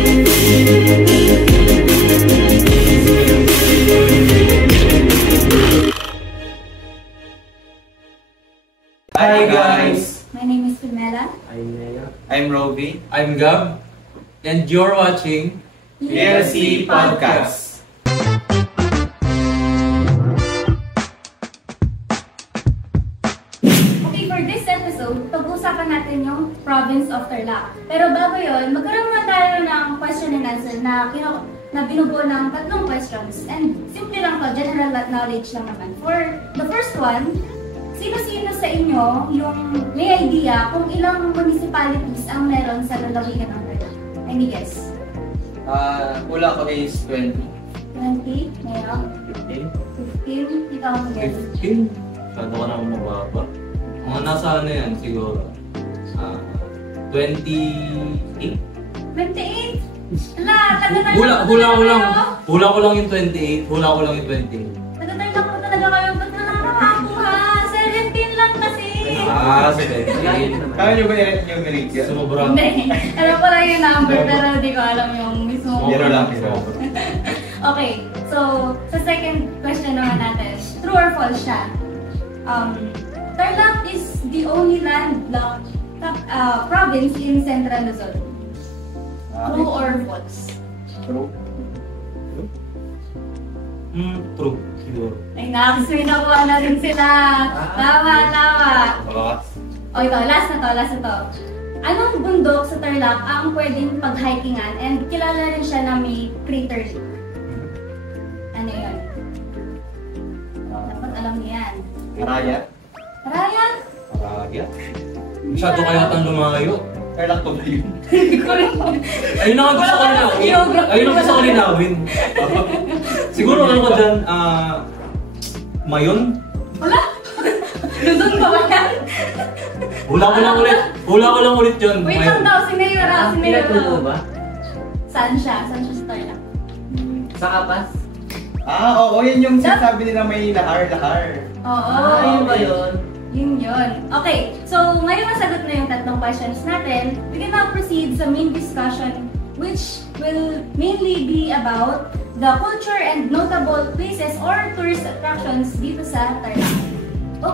Hi guys! My name is Pamela. I'm Nea. I'm Roby. I'm Gab. And you're watching PLC Podcast. Okay, for this episode, pag-uusapan natin yung province of Tarlac. Pero bago yun, magkaroon muna tayo ng question and answer na binubuo ng 3 questions. And simple lang to, general knowledge lang naman. For the first one, sino-sino sa inyo yung may idea kung ilang municipalities ang meron sa lalawigan ng Tarlac? Any guess? Hula ko is 20. 20? Mayroon? 15? Ikaw ang guess? 15. Masyado ka naman mababa. Mga nasa ano yan siguro. 28? 28? Ala, taga-Tarlac Hula ko lang yung 28. Hula ko lang yung 28. Taga-Tarlac mo talaga kayo. Ba't na nakakakuha? 17 lang kasi. Sige. Kaya nyo ba yung Meridia? Sumobra. Hindi. Alam ko lang yung number pero hindi ko alam yung mismo. Biro lang. Okay. So, sa second question naman natin. True or false siya? Tarlac is the only landlocked province in Central Luzon. True or false? True. True. Siguro. Ay, may nakuha na rin sila. Tama. O ito, last na to. Anong bundok sa Tarlac ang pwedeng pag-hikingan and kilala rin siya na may crater lake? Ano yun? Dapat alam niyo yan. Araya? Ryan? Araya? Masyado kaya tang lumayo. Tarlac to ba yun? Hindi ko rin. Ayun ang gusto ko linawin. Siguro ano ko dyan, Mayon? Wala? Luzon pa ba yan? Hula ko lang ulit yun. Wait lang daw, si Mayor raw. Pinatubo ba? Saan siya? Saan siya sa Tarlac? Sa Kapas? Oo, yun yung sinasabi nila may lahar. Oo. Yun ba yun? Yun. Okay, so ngayon nasagot na yung 3 questions natin. We can now proceed sa main discussion which will mainly be about the culture and notable places or tourist attractions dito sa Tarlac.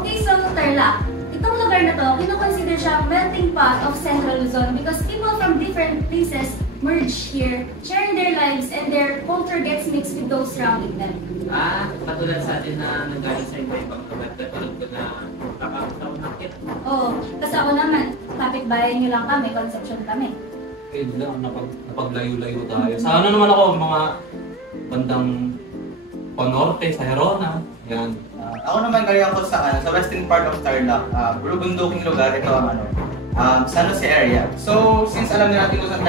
Okay, so Tarlac. Itong lugar na to, kino-consider siyang melting pot of Central Luzon because people from different places merge here, sharing their lives and their culture gets mixed with those surrounding them. Katulad sa atin na nanggaling sa ibang lugar, katulad ko na nakakakit. Oo, kasi ako naman, kapitbahay niyo lang kami, Concepcion kami. Ayun lang, napaglayo-layo tayo. Sa ano naman ako, mga bandang Panorte, sa Herona. Yan. Ako naman kaya ako sa western part of Tarlac. Bulubunduking lugar, ito ang San Jose area. So, since alam na natin kung saan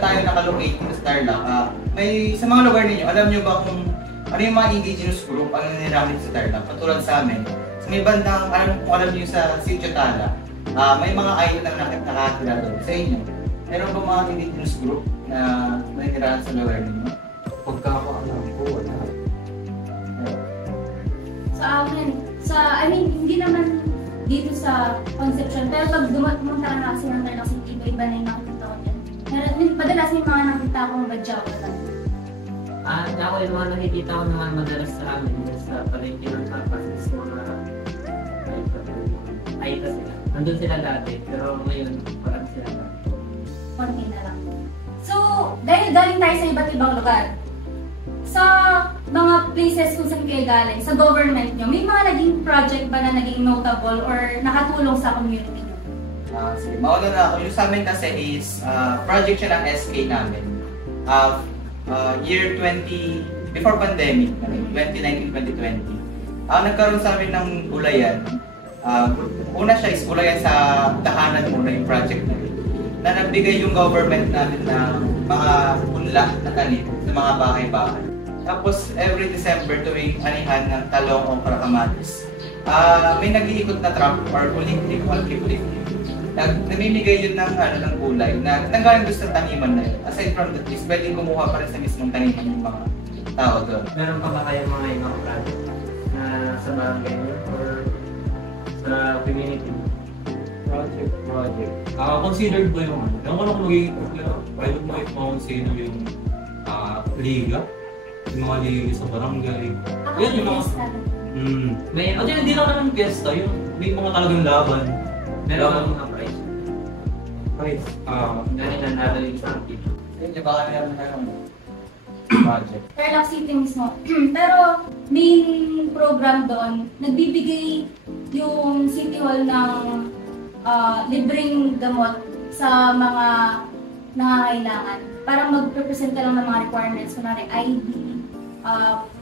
tayo nakalocate dito sa Tarlac, may sa mga lugar ninyo, alam nyo ba kung ano yung mga indigenous group ang nanirahan sa Tarlac? Patulad sa amin, sa may bandang, alam nyo sa Sitio Tala, may mga island na nakatira doon. Sa inyo, meron ba mga indigenous group na nanirahan sa lugar ninyo? Pagkakaalam ko, wala. Sa amin, hindi naman dito sa Concepcion, pero pag dumunta ka na kasi ng Tarlac City, iba na yung nakikita ko dyan. Madalas may mga nakita akong badyaw ko lang. Ako yung mga nakikita ko naman madalas sa amin sa palengke ng Kapas is mga Aita sila. Nandun sila dati, pero ngayon parang sila dati. Konti na lang. So, dahil galing tayo sa iba't ibang lugar, sa mga places kung saan kayo galing, sa government nyo, may mga naging project ba na naging notable or nakatulong sa community nyo? Sige, mauna na ako. Yung sa amin kasi is project siya ng SK namin. Year 20, before pandemic, 2019-2020. Nagkaroon sa amin ng gulayan. Una siya is gulayan sa tahanan muna yung project na yun. Na nagbigay yung government namin ng mga punla na tanim sa mga bahay-bahay. Tapos every December tuwing anihan ng talong o kamatis, may nag-iikot na truck or kulik-lik. Namimigay yun ng gulay na nanggaling gusto ng taniman na yun. Aside from that is pwedeng kumuha pa rin sa mismong taniman ng mga tao doon. Meron pa ba kayo mga ibang project na sa barangay or sa community? Project. Considered ba yung ano? Ewan ko lang kung private mo consider yung liga. Yung mga liga sa barangay. Yan yung mga... May At yun, hindi lang naman fiesta. Yung may mga talagang laban. meron ng mga price. Price. Ganun na natin yung something. Hindi ba kami naman tayong project? Tarlac City mismo. Pero main program doon, nagbibigay yung City Hall ng libreng gamot sa mga nangangailangan. Para mag-represent ka lang ng mga requirements, kunwari ID,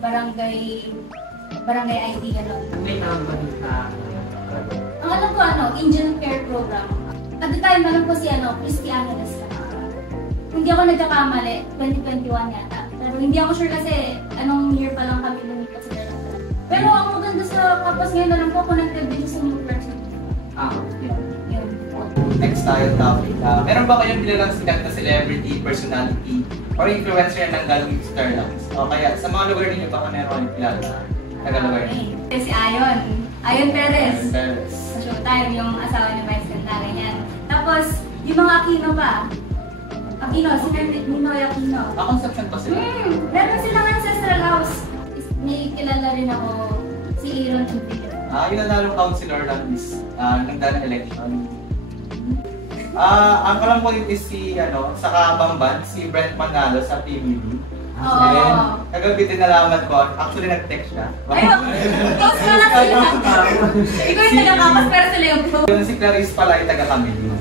barangay ID, gano'n. May naman sa... Ang alam ko, Angel Care Program. At the time, alam ko si Christy Angeles ka. Hindi ako nagkakamali, 2021 yata. Pero hindi ako sure kasi anong year pa lang kami lumipat sa Tarlac. Pero ang maganda sa kapos ngayon, alam ko, connected din sa new person. Yeah. Yun. Next tayo topic. Meron ba kayong nilalang sikat na celebrity, personality, or influencer na nanggaling sa Tarlac? O kaya sa mga lugar ninyo baka meron kayong kilala? Taga-lugar ninyo. Si Ayon Perez. Perez. Sa Showtime, yung asawa ni Vice Ganda, ganyan. Tapos, yung mga Aquino pa. Si Ninoy Aquino. Conception pa sila. Meron silang ancestral house. May kilala rin ako, si Aaron Chubilo. Yung nanalong councilor lang is nagdaan ng election. Ang alam ko is sa Kabamban, si Brent Manalo sa PBB. Oo. And kagabi din nalaman ko, actually nag-text siya. Ayun! Close ko lang sila. Ikaw yung taga-kapas, pero sila yung pro. Yung si Clarice pala ay taga-Camilo.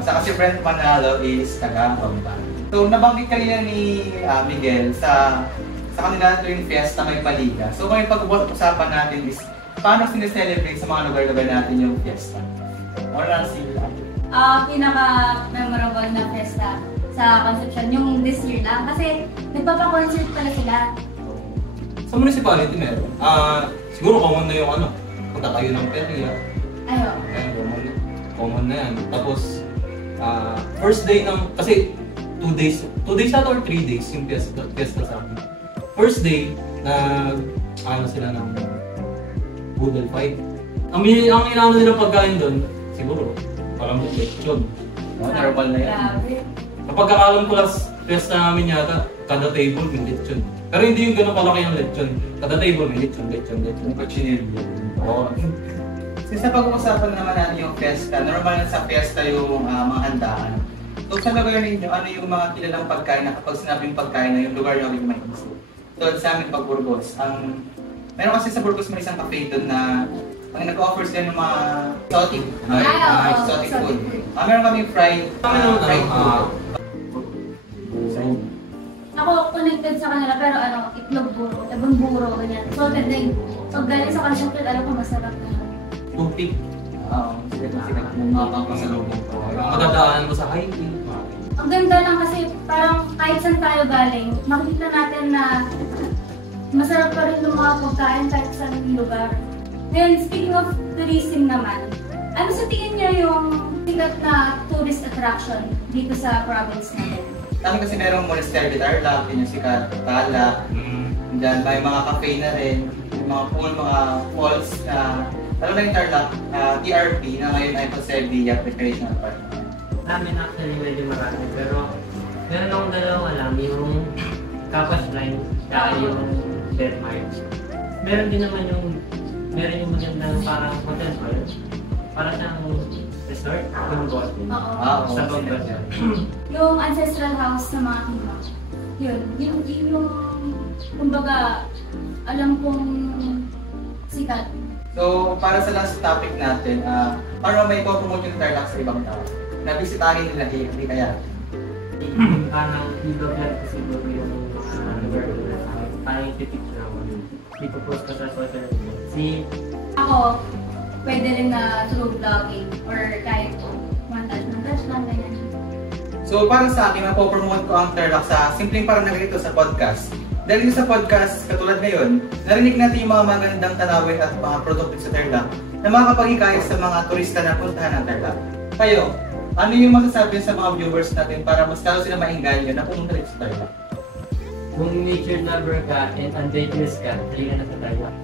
Saka si Brent Manalo is taga-Kabamban. So nabanggit kanina ni Miguel sa kanila tuwing fiesta may paliga. So ngayon pag-usapan natin is paano sineselebrate sa mga lugar-lugar natin yung fiesta? Wala sila. Pinaka-memorable na fiesta sa Concepcion, yung this year lang. Kasi nagpapa-concert pala sila. Sa municipality meron. Siguro common na yung punta kayo ng perya. Ayun. Common na yan. Tapos, first day ng, kasi 2 days yata or 3 days yung fiesta sa akin. First day, sila ng Boodle Fight. Ang inaano nilang pagkain doon, siguro, parang lechon. Normal na yan. Grabe. Kapag kakalam ko lang fiesta namin yata, kada table may lechon. Pero hindi yung gano'ng kalaki yung lechon. Kada table may lechon. Cochinillo. Oo. Since pag-uusapan naman natin yung fiesta, normal na sa fiesta yung mga handaan. So sa lugar ninyo, ano yung mga kilalang pagkain na kapag sinabing pagkain na yung lugar nyo yung may isip? So sa amin pag Burgos, meron kasi sa Burgos may isang cafe doon na ang nag-offer sila ng mga exotic, exotic food. Meron kami fried food. Ako connected sa kanila pero itlog buro, ebon buro, ganyan. Salted egg. So galing sa Concepcion, alam ko masarap na. Tupig. Sikat ng mga pangpasalubong ko. Madadaanan mo sa highway. Ang ganda lang kasi parang kahit saan tayo galing, makikita natin na masarap pa rin yung mga pagkain kahit saan lugar. Then, speaking of tourism naman, ano sa tingin niyo yung sikat na tourist attraction dito sa province natin? Kami kasi merong monastery Tarlac, yun yung sikat, Tarlac. Diyan may mga cafe na rin, yung mga pool, mga falls na lalo na yung Tarlac, TRP na ngayon ay Posedia Recreational Park. Namin actually medyo marami, pero meron akong dalawang alam, yung Capas Line, saka yung Denmark. Meron din naman yung magandang parang hotel hall, parang siyang resort, yung boat. Oo. Sa Pagbasyal. Yung ancestral house ng mga Hima. Yun yung kumbaga, alam kong sikat. So, para sa last topic natin, paano may ipopromote yung Tarlac sa ibang tao? Nabisitahin nila, hindi kaya? Parang i-vlog ko siguro yung lugar na parang i-picture ako. Ipopost ko sa social media. Ako, pwede rin na through vlogging or kahit montage lang, ganyan. So, para sa akin, mapopromote ko ang Tarlac sa simpleng parang ganito sa podcast. Dahil sa podcast, katulad ngayon, narinig natin yung mga magandang tanawin at mga produkto sa Tarlac na makakapag-hikayat sa mga turista na puntahan ng Tarlac. Kayo, ano yung masasabi sa mga viewers natin para mas lalo sila maingganyo na pumunta rin sa Tarlac? Kung nature lover ka and adventurous ka, halika na sa Tarlac.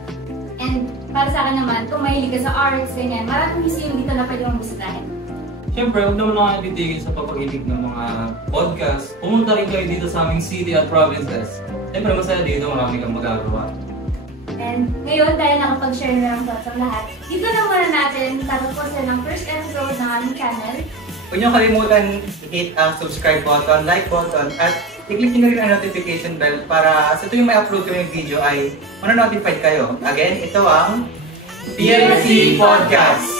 And para sa akin naman, kung mahilig ka sa arts, ganyan, maraming museum dito na pwede mong bisitahin. Siyempre, huwag naman ako titigil sa papagilig ng mga podcast. Pumunta rin kayo dito sa aming city at provinces. Siyempre, masaya dito, marami kang magagawa. And ngayon, dahil nakapag-share na lang sa lahat, dito na muna natin tatapusin ang first episode ng aming channel. Huwag niyo kalimutan i-hit ang subscribe button, like button, at i-click niyo rin ang notification bell para sa tuwing may upload kami ng video ay manonotified kayo. Again, ito ang PLC Podcast!